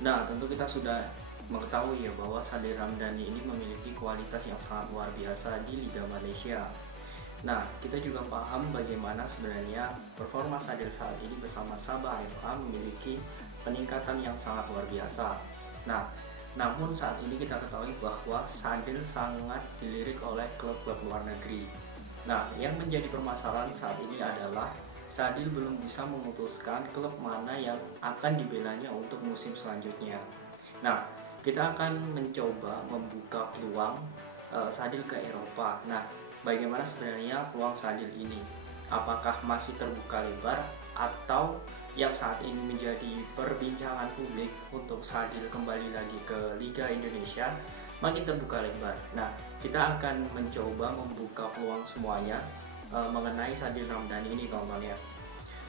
Nah, tentu kita sudah mengetahui ya bahwa Sadil Ramdhani ini memiliki kualitas yang sangat luar biasa di Liga Malaysia. Nah, kita juga paham bagaimana sebenarnya performa Sadil saat ini bersama Sabah FA memiliki peningkatan yang sangat luar biasa. Nah, namun saat ini kita ketahui bahwa Sadil sangat dilirik oleh klub-klub luar negeri. Nah, yang menjadi permasalahan saat ini adalah Sadil belum bisa memutuskan klub mana yang akan dibelanya untuk musim selanjutnya. Nah, kita akan mencoba membuka peluang Sadil ke Eropa. Nah, bagaimana sebenarnya peluang Sadil ini? Apakah masih terbuka lebar atau yang saat ini menjadi perbincangan publik untuk Sadil kembali lagi ke Liga Indonesia makin terbuka lebar. Nah, kita akan mencoba membuka peluang semuanya mengenai Sadil Ramdhani ini, teman-teman ya.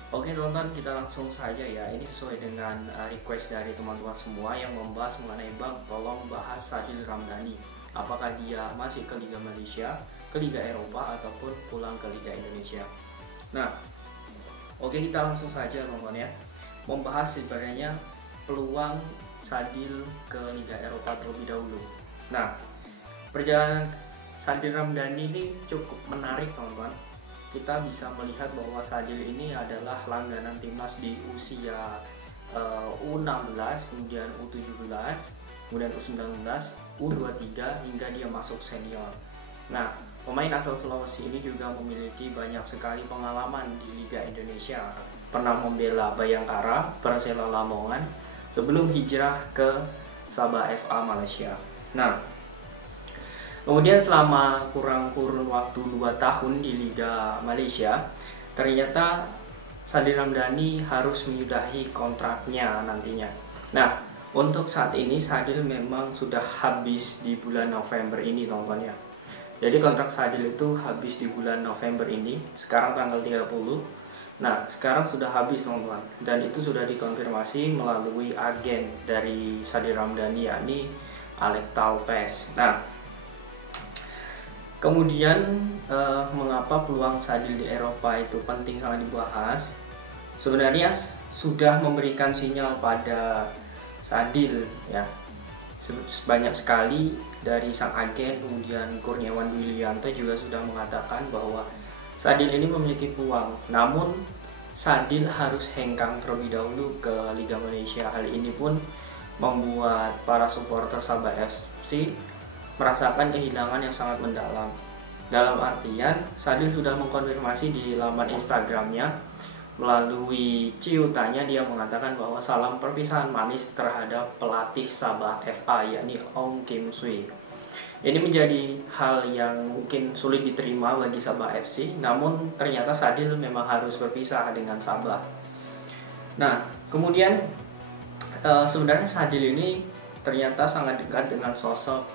Oke teman-teman, kita langsung saja ya. Ini sesuai dengan request dari teman-teman semua yang membahas mengenai Bang, tolong bahas Sadil Ramdhani. Apakah dia masih ke Liga Malaysia, ke Liga Eropa, ataupun pulang ke Liga Indonesia. Nah, oke, kita langsung saja teman-teman ya. Membahas sebenarnya peluang Sadil ke Liga Eropa terlebih dahulu. Nah, perjalanan Sadil Ramdhani ini cukup menarik teman-teman. Kita bisa melihat bahwa Sadil ini adalah langganan timnas di usia U16, kemudian U17, kemudian U19, U23 hingga dia masuk senior. Nah, pemain asal Sulawesi ini juga memiliki banyak sekali pengalaman di Liga Indonesia. Pernah membela Bayangkara, Persela Lamongan sebelum hijrah ke Sabah FA Malaysia. Nah, kemudian selama kurun waktu 2 tahun di Liga Malaysia, ternyata Sadil Ramdhani harus menyudahi kontraknya nantinya. Nah, untuk saat ini Sadil memang sudah habis di bulan November ini teman-teman ya. Jadi kontrak Sadil itu habis di bulan November ini, sekarang tanggal 30. Nah, sekarang sudah habis teman-teman, dan itu sudah dikonfirmasi melalui agen dari Sadil Ramdhani, yakni Alex Talpes. Nah, kemudian mengapa peluang Sadil di Eropa itu penting sangat dibahas? Sebenarnya sudah memberikan sinyal pada Sadil ya, banyak sekali dari sang agen, kemudian Kurniawan Willianto juga sudah mengatakan bahwa Sadil ini memiliki peluang, namun Sadil harus hengkang terlebih dahulu ke Liga Malaysia. Hal ini pun membuat para supporter Sabah FC merasakan kehilangan yang sangat mendalam. Dalam artian, Sadil sudah mengkonfirmasi di laman Instagramnya melalui ciutannya, dia mengatakan bahwa salam perpisahan manis terhadap pelatih Sabah FA, yakni Ong Kim Sui. Ini menjadi hal yang mungkin sulit diterima bagi Sabah FC, namun ternyata Sadil memang harus berpisah dengan Sabah. Nah, kemudian sebenarnya Sadil ini ternyata sangat dekat dengan sosok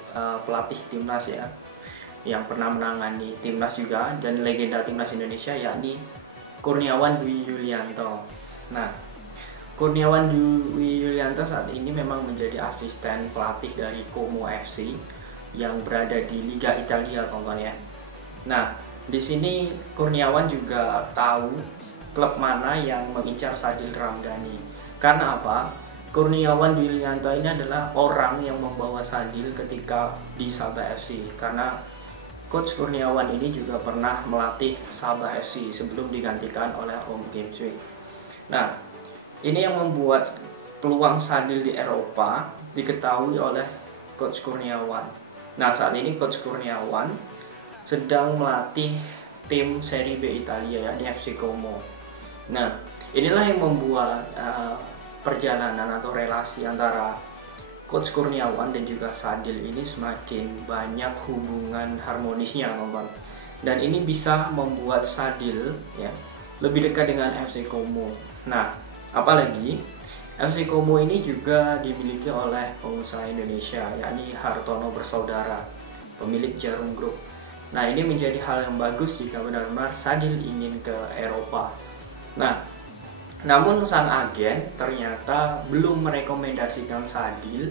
pelatih timnas ya, yang pernah menangani timnas juga dan legenda timnas Indonesia, yakni Kurniawan Dwi Yulianto. Nah, Kurniawan Dwi Yulianto saat ini memang menjadi asisten pelatih dari Como FC yang berada di Liga Italia, teman-teman ya. Nah, di sini Kurniawan juga tahu klub mana yang mengincar Sadil Ramdhani. Karena apa? Kurniawan Dwi Yulianto ini adalah orang yang membawa Sadil ketika di Sabah FC, karena Coach Kurniawan ini juga pernah melatih Sabah FC sebelum digantikan oleh Ong Kim Sui. Nah, ini yang membuat peluang Sadil di Eropa diketahui oleh Coach Kurniawan. Nah, saat ini Coach Kurniawan sedang melatih tim Serie B Italia, yakni FC Como. Nah, inilah yang membuat perjalanan atau relasi antara Coach Kurniawan dan juga Sadil ini semakin banyak hubungan harmonisnya, teman-teman. Dan ini bisa membuat Sadil ya lebih dekat dengan FC Como. Nah, apalagi FC Como ini juga dimiliki oleh pengusaha Indonesia, yakni Hartono Bersaudara, pemilik Jarum Group. Nah, ini menjadi hal yang bagus jika benar-benar Sadil ingin ke Eropa. Nah, namun sang agen ternyata belum merekomendasikan Sadil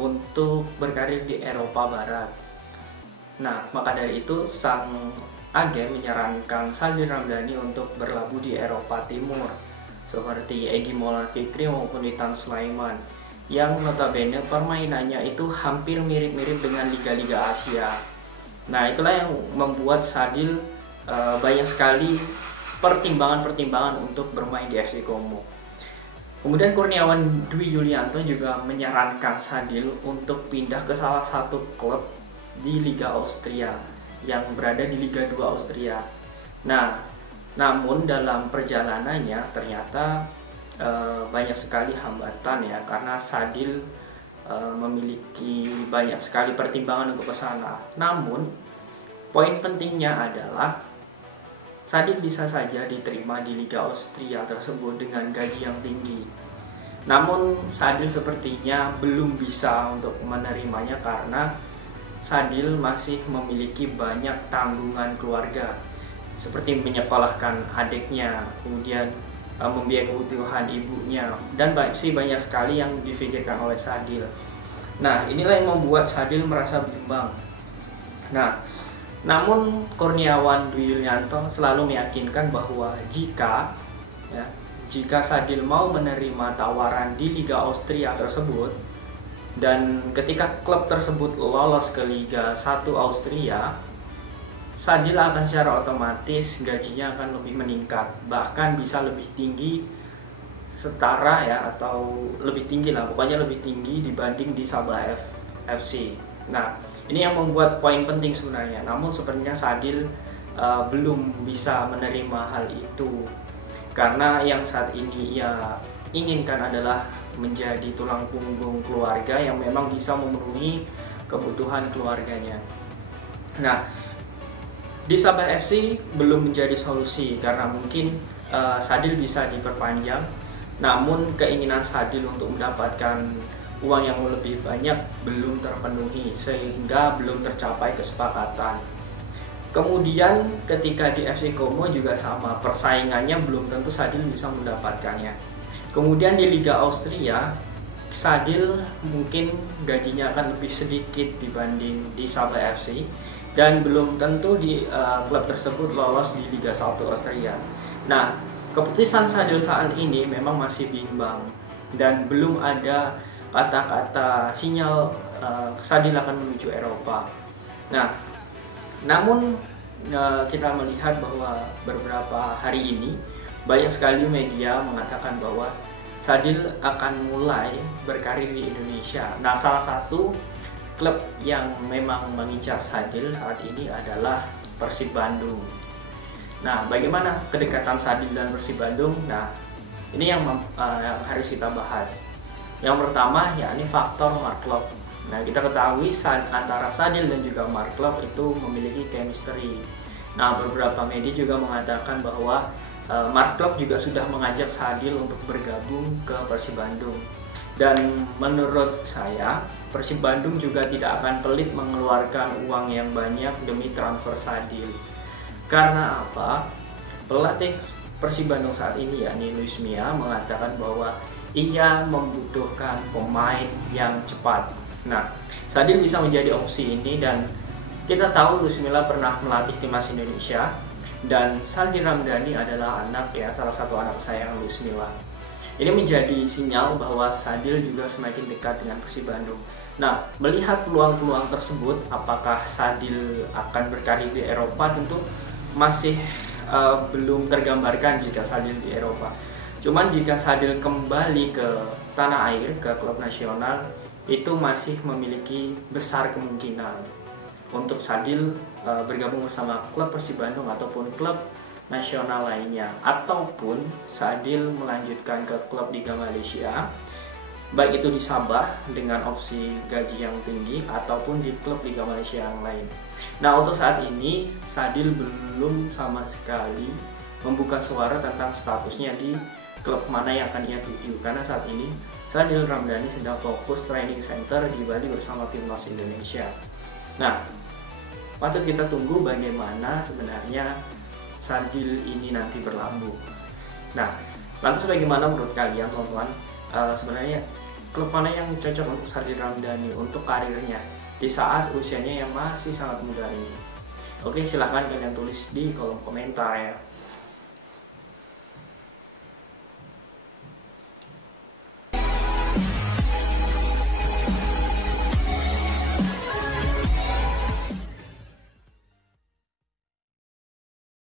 untuk berkarir di Eropa Barat. Nah, maka dari itu sang agen menyarankan Sadil Ramdhani untuk berlabuh di Eropa Timur, seperti Egy Maulana Fikri maupun Witan Sulaiman, yang notabene permainannya itu hampir mirip-mirip dengan liga-liga Asia. Nah, itulah yang membuat Sadil banyak sekali pertimbangan-pertimbangan untuk bermain di FC Como. Kemudian Kurniawan Dwi Yulianto juga menyarankan Sadil untuk pindah ke salah satu klub di Liga Austria yang berada di Liga 2 Austria. Nah, namun dalam perjalanannya ternyata banyak sekali hambatan ya, karena Sadil memiliki banyak sekali pertimbangan untuk ke sana. Namun poin pentingnya adalah Sadil bisa saja diterima di Liga Austria tersebut dengan gaji yang tinggi. Namun Sadil sepertinya belum bisa untuk menerimanya karena Sadil masih memiliki banyak tanggungan keluarga, seperti menyekolahkan adiknya, kemudian membiayai kebutuhan ibunya, dan banyak sekali yang difikirkan oleh Sadil. Nah, inilah yang membuat Sadil merasa bimbang. Nah, namun Kurniawan Dwi Yulianto selalu meyakinkan bahwa jika Sadil mau menerima tawaran di Liga Austria tersebut, dan ketika klub tersebut lolos ke Liga 1 Austria, Sadil akan secara otomatis gajinya akan lebih meningkat, bahkan bisa lebih tinggi setara ya, atau lebih tinggi lah, pokoknya lebih tinggi dibanding di Sabah FC. Nah, ini yang membuat poin penting sebenarnya. Namun sepertinya Sadil belum bisa menerima hal itu, karena yang saat ini ia inginkan adalah menjadi tulang punggung keluarga yang memang bisa memenuhi kebutuhan keluarganya. Nah, di Sabah FC belum menjadi solusi karena mungkin Sadil bisa diperpanjang, namun keinginan Sadil untuk mendapatkan uang yang lebih banyak belum terpenuhi sehingga belum tercapai kesepakatan. Kemudian ketika di FC Como juga sama, persaingannya belum tentu Sadil bisa mendapatkannya. Kemudian di Liga Austria, Sadil mungkin gajinya akan lebih sedikit dibanding di Sabah FC, dan belum tentu di klub tersebut lolos di Liga 1 Austria. Nah, keputusan Sadil saat ini memang masih bimbang dan belum ada kata-kata sinyal Sadil akan menuju Eropa. Nah, namun kita melihat bahwa beberapa hari ini banyak sekali media mengatakan bahwa Sadil akan mulai berkarir di Indonesia. Nah, salah satu klub yang memang mengincar Sadil saat ini adalah Persib Bandung. Nah, bagaimana kedekatan Sadil dan Persib Bandung? Nah, ini yang harus kita bahas. Yang pertama yakni faktor Mark Klok. Nah, kita ketahui antara Sadil dan juga Mark Klok itu memiliki chemistry. Nah, beberapa media juga mengatakan bahwa Mark Klok juga sudah mengajak Sadil untuk bergabung ke Persib Bandung. Dan menurut saya, Persib Bandung juga tidak akan pelit mengeluarkan uang yang banyak demi transfer Sadil. Karena apa? Pelatih Persib Bandung saat ini yakni Luis Milla mengatakan bahwa ia membutuhkan pemain yang cepat. Nah, Sadil bisa menjadi opsi ini, dan kita tahu Luis Milla pernah melatih timnas Indonesia, dan Sadil Ramdhani adalah salah satu anak sayang Luis Milla. Ini menjadi sinyal bahwa Sadil juga semakin dekat dengan Persib Bandung. Nah, melihat peluang-peluang tersebut, apakah Sadil akan berkarir di Eropa tentu masih belum tergambarkan jika Sadil di Eropa. Cuman jika Sadil kembali ke tanah air, ke klub nasional, itu masih memiliki besar kemungkinan untuk Sadil bergabung bersama klub Persib Bandung ataupun klub nasional lainnya, ataupun Sadil melanjutkan ke klub Liga Malaysia, baik itu di Sabah dengan opsi gaji yang tinggi ataupun di klub Liga Malaysia yang lain. Nah, untuk saat ini Sadil belum sama sekali membuka suara tentang statusnya di klub mana yang akan ia tuju, karena saat ini Sadil Ramdhani sedang fokus training center di Bali bersama timnas Indonesia. Nah, patut kita tunggu bagaimana sebenarnya Sadil ini nanti berlabuh. Nah, lantas bagaimana menurut kalian teman-teman? Sebenarnya klub mana yang cocok untuk Sadil Ramdhani untuk karirnya di saat usianya yang masih sangat muda ini? Oke, silahkan kalian tulis di kolom komentar ya.